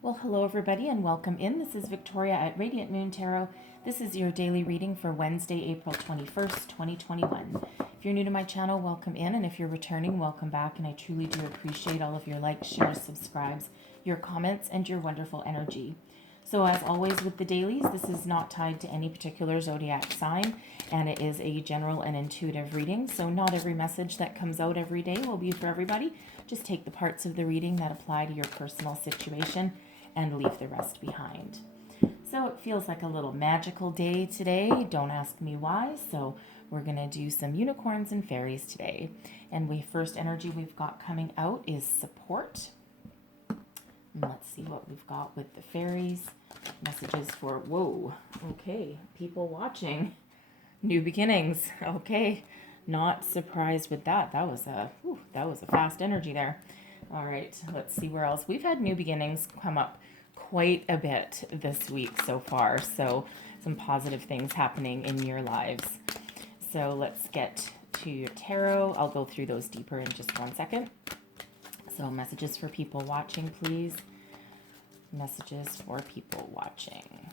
Well, hello everybody and welcome in. This is Victoria at Radiant Moon Tarot. This is your daily reading for Wednesday, April 21st, 2021. If you're new to my channel, welcome in, and if you're returning, welcome back, and I truly do appreciate all of your likes, shares, subscribes, your comments, and your wonderful energy. So as always with the dailies, this is not tied to any particular zodiac sign, and it is a general and intuitive reading, so not every message that comes out every day will be for everybody. Just take the parts of the reading that apply to your personal situation and leave the rest behind. So it feels like a little magical day today. Don't ask me why. So we're going to do some unicorns and fairies today. And first energy we've got coming out is support. And let's see what we've got with the fairies. Messages for, whoa, okay, people watching. New beginnings. Okay, not surprised with that. That was a fast energy there. All right, let's see where else. We've had new beginnings come up quite a bit this week so far, so some positive things happening in your lives. So let's get to your tarot. I'll go through those deeper in just 1 second. So messages for people watching, please. Messages for people watching.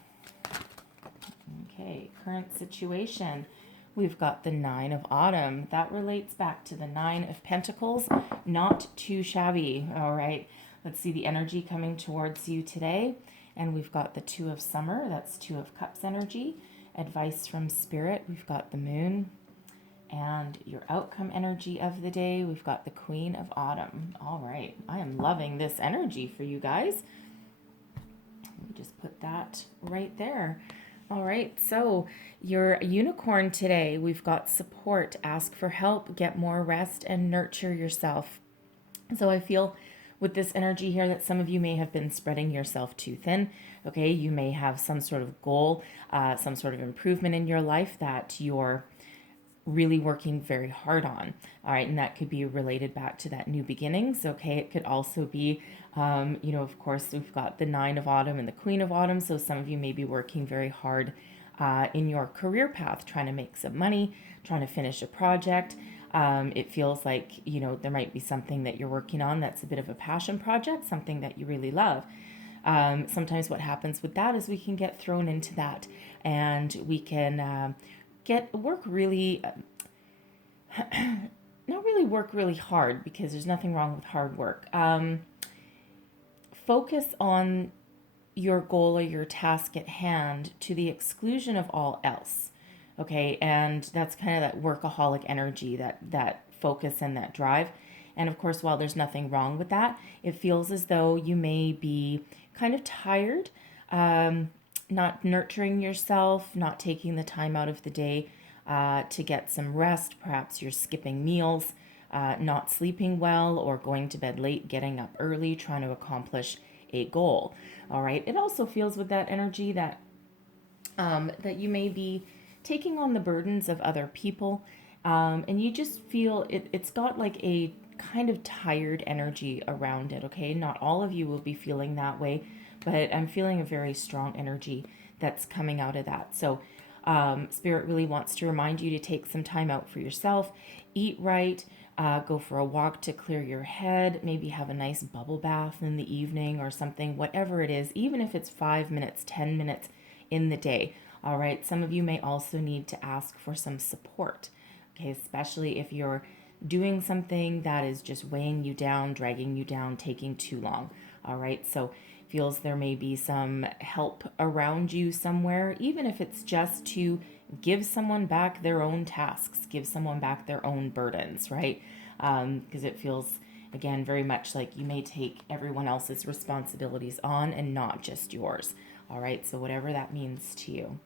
Okay, current situation. We've got the Nine of Autumn. That relates back to the Nine of Pentacles. Not too shabby, all right? Let's see the energy coming towards you today. And we've got the Two of Summer. That's Two of Cups energy. Advice from Spirit. We've got the Moon. And your outcome energy of the day, we've got the Queen of Autumn. All right, I am loving this energy for you guys. Let me just put that right there. All right, so your unicorn today, we've got support, ask for help, get more rest, and nurture yourself. So I feel with this energy here that some of you may have been spreading yourself too thin. Okay, you may have some sort of goal, some sort of improvement in your life that you're really working very hard on. All right, and that could be related back to that new beginnings. Okay, it could also be, of course, we've got the Nine of Autumn and the Queen of Autumn. So some of you may be working very hard in your career path, trying to make some money, trying to finish a project. It feels like, there might be something that you're working on that's a bit of a passion project, something that you really love. Sometimes what happens with that is we can get thrown into that and we can work really, not really work really hard, because there's nothing wrong with hard work. Focus on your goal or your task at hand to the exclusion of all else. Okay, and that's kind of that workaholic energy, that focus and that drive. And of course, while there's nothing wrong with that, it feels as though you may be kind of tired, not nurturing yourself, not taking the time out of the day to get some rest. Perhaps you're skipping meals, not sleeping well, or going to bed late, getting up early, trying to accomplish a goal. All right. It also feels with that energy that that you may be taking on the burdens of other people, and you just feel it's got like a kind of tired energy around it. Okay, not all of you will be feeling that way, but I'm feeling a very strong energy that's coming out of that. So Spirit really wants to remind you to take some time out for yourself, eat right, go for a walk to clear your head, maybe have a nice bubble bath in the evening or something, whatever it is, even if it's 5 minutes, 10 minutes in the day. All right, some of you may also need to ask for some support, okay, especially if you're doing something that is just weighing you down, dragging you down, taking too long. All right, so feels there may be some help around you somewhere, even if it's just to give someone back their own tasks, give someone back their own burdens, right? Because it feels, again, very much like you may take everyone else's responsibilities on and not just yours. All right, so whatever that means to you.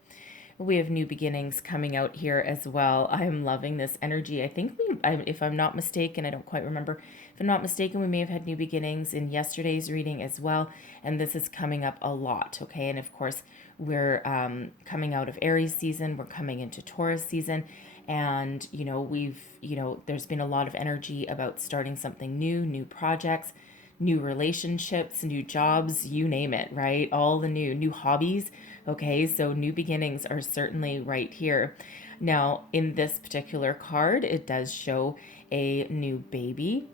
We have new beginnings coming out here as well. I'm loving this energy. I think if I'm not mistaken, I don't quite remember. If I'm not mistaken, we may have had new beginnings in yesterday's reading as well. And this is coming up a lot, okay? And of course, we're coming out of Aries season. We're coming into Taurus season. And, there's been a lot of energy about starting something new projects, new relationships, new jobs, you name it, right? All the new hobbies. Okay, so new beginnings are certainly right here. Now, in this particular card, it does show a new baby.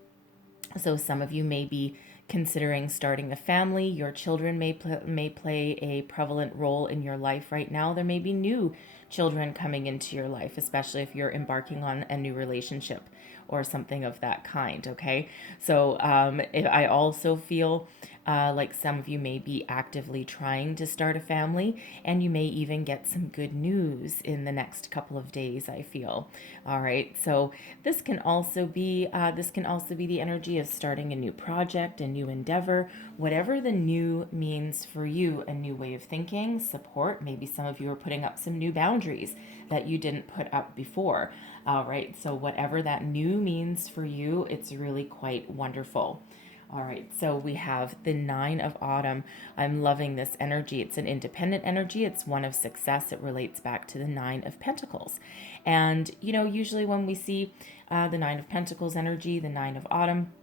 So some of you may be considering starting a family. Your children may play a prevalent role in your life right now. There may be new children coming into your life, especially if you're embarking on a new relationship or something of that kind. Okay, so I also feel like some of you may be actively trying to start a family, and you may even get some good news in the next couple of days, I feel. All right, so this can also be the energy of starting a new project, a new endeavor, whatever the new means for you. A new way of thinking, support. Maybe some of you are putting up some new boundaries that you didn't put up before. All right, so whatever that new means for you, it's really quite wonderful. All right, so we have the Nine of Autumn. I'm loving this energy. It's an independent energy. It's one of success. It relates back to the Nine of Pentacles. And, usually when we see the Nine of Pentacles energy, the Nine of Autumn,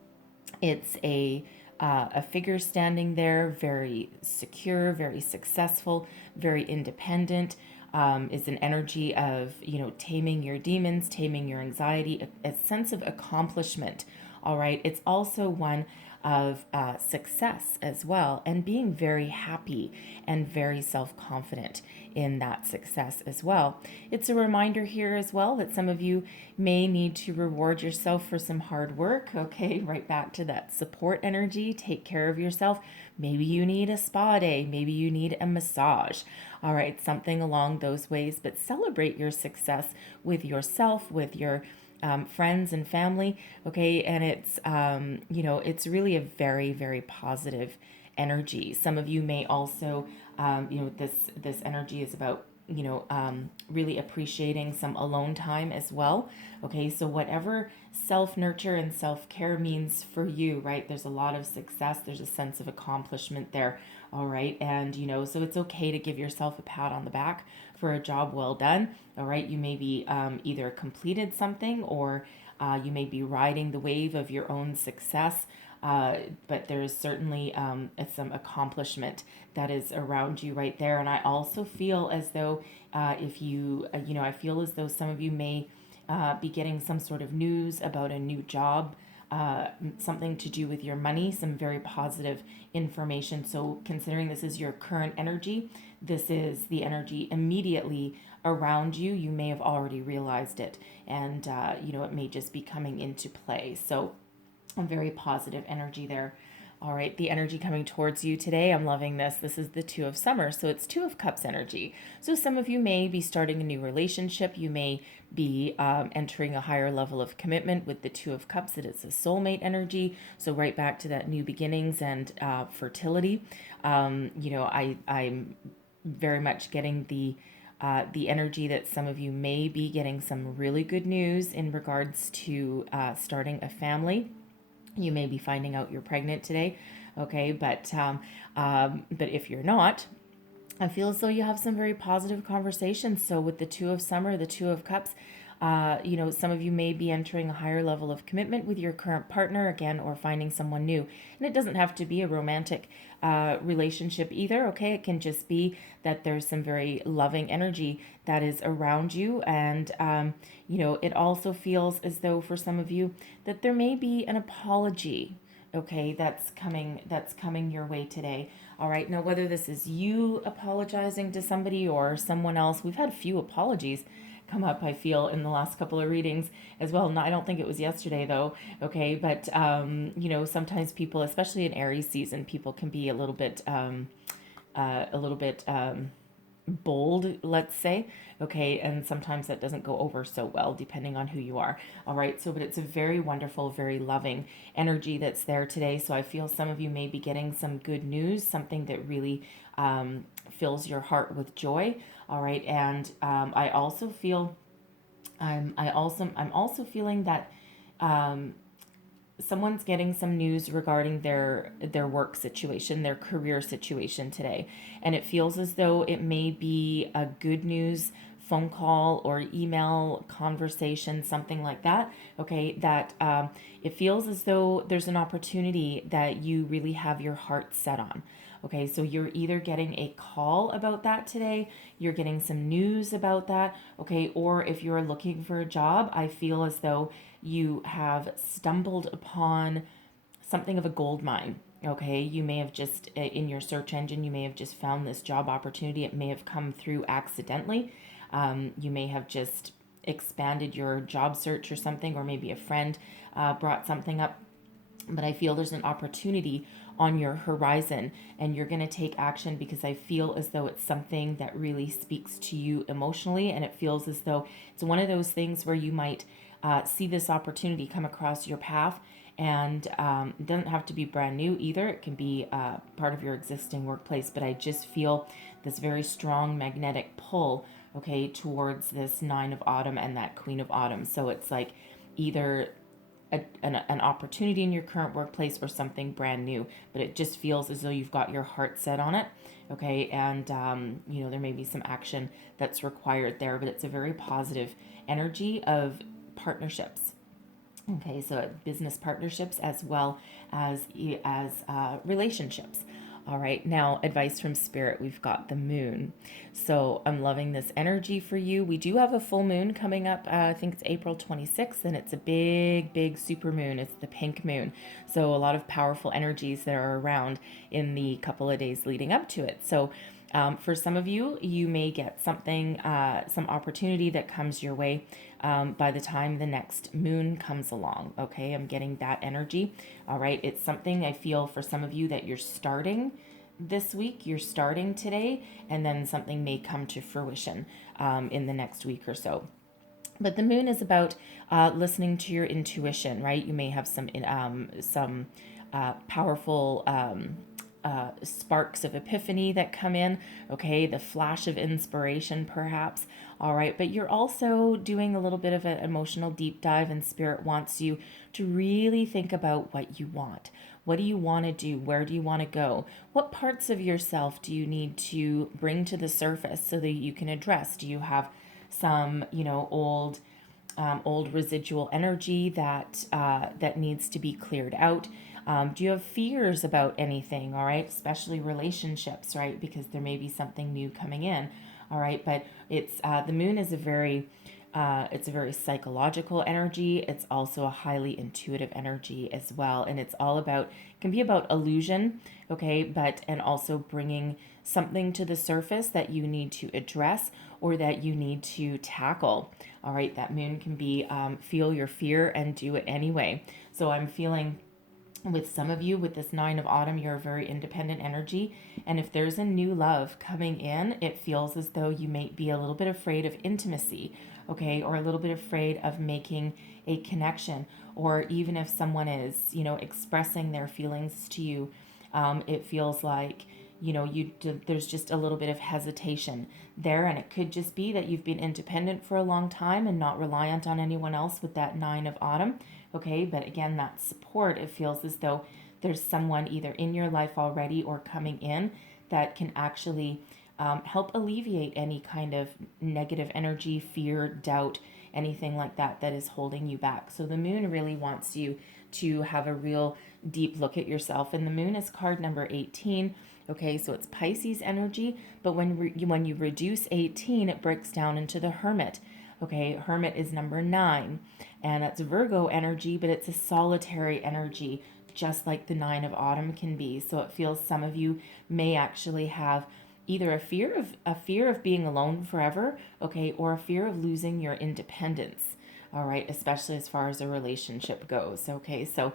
it's a figure standing there, very secure, very successful, very independent. Is an energy of, taming your demons, taming your anxiety, a sense of accomplishment. All right. It's also one of success as well, and being very happy and very self-confident in that success as well. It's a reminder here as well that some of you may need to reward yourself for some hard work. Okay, right back to that support energy. Take care of yourself. Maybe you need a spa day. Maybe you need a massage. All right, something along those ways, but celebrate your success with yourself, with your friends and family. Okay, and it's really a very, very positive energy. Some of you may also, this energy is about really appreciating some alone time as well. Okay, so whatever self-nurture and self-care means for you, right? There's a lot of success. There's a sense of accomplishment there. All right, and so it's okay to give yourself a pat on the back for a job well done. All right, you may be either completed something, or you may be riding the wave of your own success. But there's certainly some accomplishment that is around you right there. And I also feel as though if you, I feel as though some of you may be getting some sort of news about a new job, something to do with your money, some very positive information. So considering this is your current energy, this is the energy immediately around you. You may have already realized it, and it may just be coming into play. So a very positive energy there. All right, the energy coming towards you today, I'm loving this. This is the Two of Summer, so it's Two of Cups energy. So some of you may be starting a new relationship. You may be entering a higher level of commitment with the Two of Cups. It is a soulmate energy, so right back to that new beginnings and fertility. I'm very much getting the energy that some of you may be getting some really good news in regards to starting a family. You may be finding out you're pregnant today, okay? But if you're not, I feel as though you have some very positive conversations. So with the Two of Summer, the Two of Cups, some of you may be entering a higher level of commitment with your current partner again, or finding someone new. And it doesn't have to be a romantic relationship either, okay? It can just be that there's some very loving energy that is around you. And, it also feels as though for some of you that there may be an apology, okay, that's coming your way today. All right, now whether this is you apologizing to somebody or someone else, we've had a few apologies come up, I feel, in the last couple of readings as well. No, I don't think it was yesterday though. Okay, but sometimes people, especially in Aries season, people can be a little bit bold, let's say. Okay, and sometimes that doesn't go over so well depending on who you are. All right, so but it's a very wonderful, very loving energy that's there today. So I feel some of you may be getting some good news, something that really fills your heart with joy. All right, and I also feel I'm also feeling that someone's getting some news regarding their work situation, their career situation today. And it feels as though it may be a good news phone call or email conversation, something like that. Okay, that it feels as though there's an opportunity that you really have your heart set on. Okay, so you're either getting a call about that today, you're getting some news about that, okay, or if you're looking for a job, I feel as though you have stumbled upon something of a gold mine. Okay, you may have just, in your search engine, you may have just found this job opportunity. It may have come through accidentally. You may have just expanded your job search or something, or maybe a friend brought something up. But I feel there's an opportunity on your horizon, and you're going to take action because I feel as though it's something that really speaks to you emotionally, and it feels as though it's one of those things where you might see this opportunity come across your path. And it doesn't have to be brand new either. It can be part of your existing workplace. But I just feel this very strong magnetic pull, okay, towards this Nine of Autumn and that Queen of Autumn. So it's like either an opportunity in your current workplace or something brand new, but it just feels as though you've got your heart set on it. Okay, and there may be some action that's required there, but it's a very positive energy of partnerships. Okay, so business partnerships as well as relationships. All right, now advice from spirit. We've got the moon. So I'm loving this energy for you. We do have a full moon coming up. I think it's April 26th, and it's a big, big super moon. It's the pink moon. So a lot of powerful energies that are around in the couple of days leading up to it. So for some of you, you may get something, some opportunity that comes your way by the time the next moon comes along. Okay, I'm getting that energy. All right, it's something I feel for some of you that you're starting this week, you're starting today, and then something may come to fruition in the next week or so. But the moon is about listening to your intuition, right? You may have some powerful sparks of epiphany that come in, okay, the flash of inspiration perhaps. All right, but you're also doing a little bit of an emotional deep dive, and spirit wants you to really think about what you want. What do you want to do? Where do you want to go? What parts of yourself do you need to bring to the surface so that you can address? Do you have some, old residual energy that needs to be cleared out? Do you have fears about anything? All right, especially relationships, right? Because there may be something new coming in. All right, but it's the moon is it's a very psychological energy. It's also a highly intuitive energy as well, and it's all about, can be about illusion, okay, and also bringing something to the surface that you need to address or that you need to tackle. All right, that moon can be feel your fear and do it anyway. So I'm feeling with some of you with this Nine of Autumn, you're a very independent energy, and if there's a new love coming in, it feels as though you may be a little bit afraid of intimacy, okay, or a little bit afraid of making a connection, or even if someone is expressing their feelings to you, it feels like there's just a little bit of hesitation there, and it could just be that you've been independent for a long time and not reliant on anyone else with that Nine of Autumn. Okay, but again, that support, it feels as though there's someone either in your life already or coming in that can actually help alleviate any kind of negative energy, fear, doubt, anything like that is holding you back. So the moon really wants you to have a real deep look at yourself, and the moon is card number 18. Okay, so it's Pisces energy, but when you reduce 18, it breaks down into the Hermit. Okay, Hermit is number 9, and that's Virgo energy, but it's a solitary energy, just like the Nine of Autumn can be. So it feels some of you may actually have either a fear of being alone forever, okay, or a fear of losing your independence. All right, especially as far as a relationship goes. Okay, so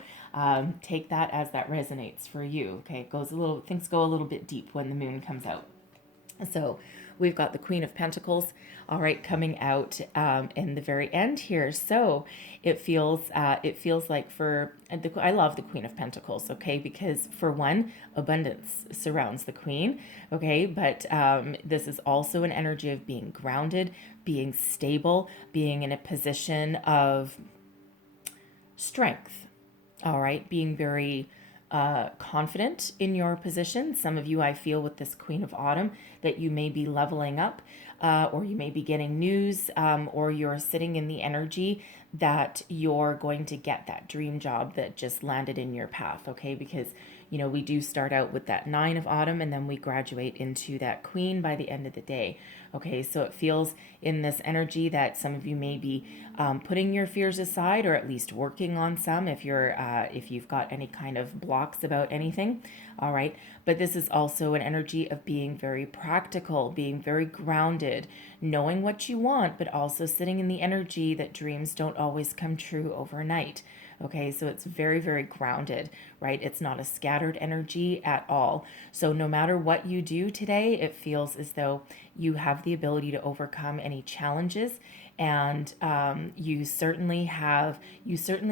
take that as that resonates for you. Okay, things go a little bit deep when the moon comes out. So we've got the Queen of Pentacles, all right, coming out in the very end here. So it feels like I love the Queen of Pentacles, okay, because for one, abundance surrounds the Queen, okay, but this is also an energy of being grounded, being stable, being in a position of strength, all right, being very confident in your position. Some of you, I feel with this Queen of Autumn, that you may be leveling up, or you may be getting news, or you're sitting in the energy that you're going to get that dream job that just landed in your path, okay? Because we do start out with that 9 of autumn, and then we graduate into that Queen by the end of the day. Okay, so it feels in this energy that some of you may be putting your fears aside, or at least working on some if you've got any kind of blocks about anything. All right, but this is also an energy of being very practical, being very grounded, knowing what you want, but also sitting in the energy that dreams don't always come true overnight. Okay, so it's very, very grounded, right? It's not a scattered energy at all. So no matter what you do today, it feels as though you have the ability to overcome any challenges, and you certainly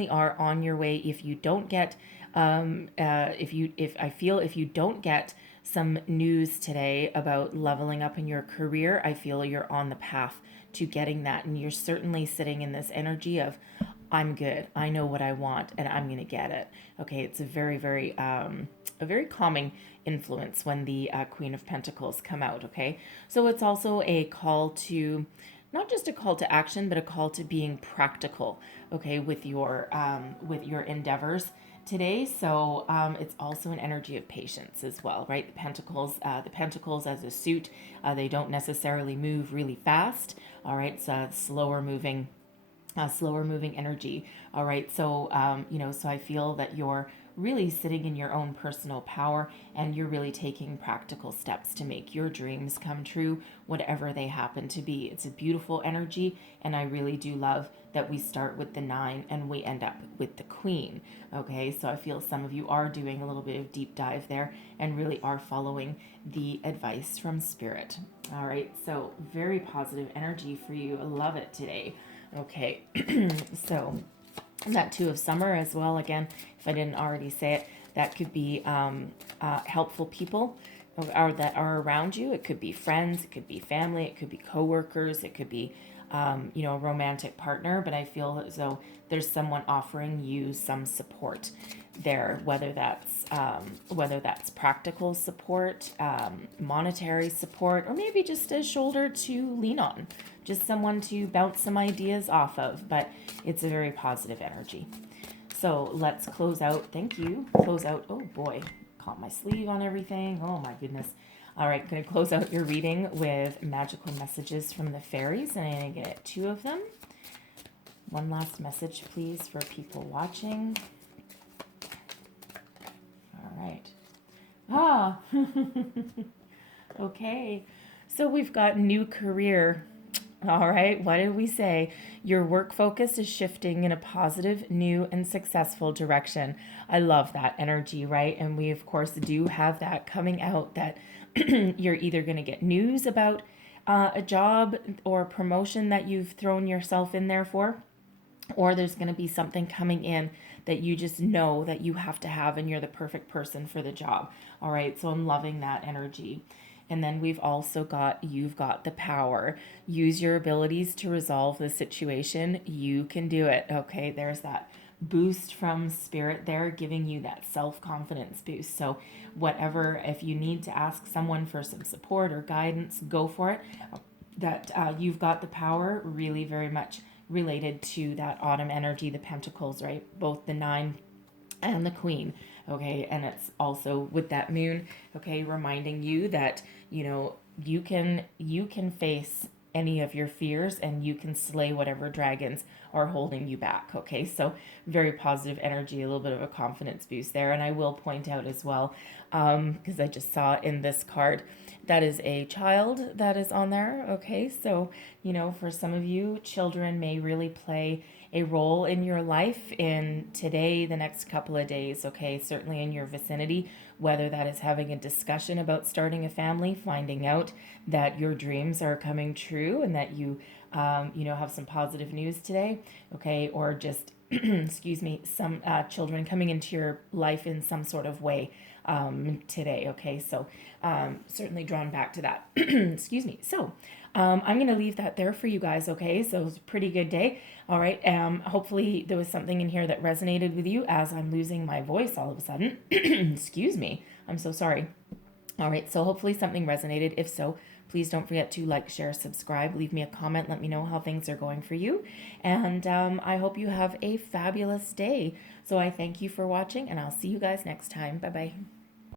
are on your way. If you don't get, if you don't get some news today about leveling up in your career, I feel you're on the path to getting that, and you're certainly sitting in this energy of, I'm good. I know what I want, and I'm going to get it. Okay, it's a very calming influence when the Queen of Pentacles come out. Okay, so it's also a call to, not just a call to action, but a call to being practical. Okay, with your endeavors today. So it's also an energy of patience as well, right? The Pentacles as a suit, they don't necessarily move really fast. All right, so slower moving energy. All right. So, so I feel that you're really sitting in your own personal power, and you're really taking practical steps to make your dreams come true, whatever they happen to be. It's a beautiful energy. And I really do love that we start with the 9 and we end up with the Queen. Okay. So I feel some of you are doing a little bit of deep dive there and really are following the advice from Spirit. All right. So very positive energy for you. I love it today. Okay, so that 2 of summer as well, again, if I didn't already say it, that could be helpful people or that are around you. It could be friends, it could be family, it could be coworkers, it could be, a romantic partner, but I feel as though there's someone offering you some support there, whether that's practical support, monetary support, or maybe just a shoulder to lean on, just someone to bounce some ideas off of. But it's a very positive energy. So let's close out. Thank you. Close out. Oh boy, caught my sleeve on everything. Oh my goodness. All right, going to close out your reading with magical messages from the fairies, and I'm going to get 2 of them. One last message, please, for people watching. All right. Ah, okay. So we've got new career. All right, what did we say? Your work focus is shifting in a positive, new, and successful direction. I love that energy, right? And we, of course, do have that coming out that you're either going to get news about a job or a promotion that you've thrown yourself in there for, or there's going to be something coming in that you just know that you have to have, and you're the perfect person for the job. All right, so I'm loving that energy. And then we've also got, you've got the power. Use your abilities to resolve the situation. You can do it. Okay, there's that boost from Spirit there, giving you that self-confidence boost. So whatever, if you need to ask someone for some support or guidance, go for it. That you've got the power, really very much related to that autumn energy, the Pentacles, right? Both the 9 and the Queen. Okay, and it's also with that moon, okay, reminding you that, you can face any of your fears, and you can slay whatever dragons are holding you back. Okay, so very positive energy, a little bit of a confidence boost there. And I will point out as well, because I just saw in this card, that is a child that is on there. Okay, so, for some of you, children may really play a role in your life in today, the next couple of days, okay, certainly in your vicinity, whether that is having a discussion about starting a family, finding out that your dreams are coming true and that you, have some positive news today, okay, or just, excuse me, some children coming into your life in some sort of way today, okay, so certainly drawn back to that, excuse me, so I'm going to leave that there for you guys, okay? So it was a pretty good day. All right. Hopefully there was something in here that resonated with you, as I'm losing my voice all of a sudden. Excuse me. I'm so sorry. All right. So hopefully something resonated. If so, Please don't forget to like, share, subscribe, leave me a comment, let me know how things are going for you. And I hope you have a fabulous day. So I thank you for watching, and I'll see you guys next time. Bye bye.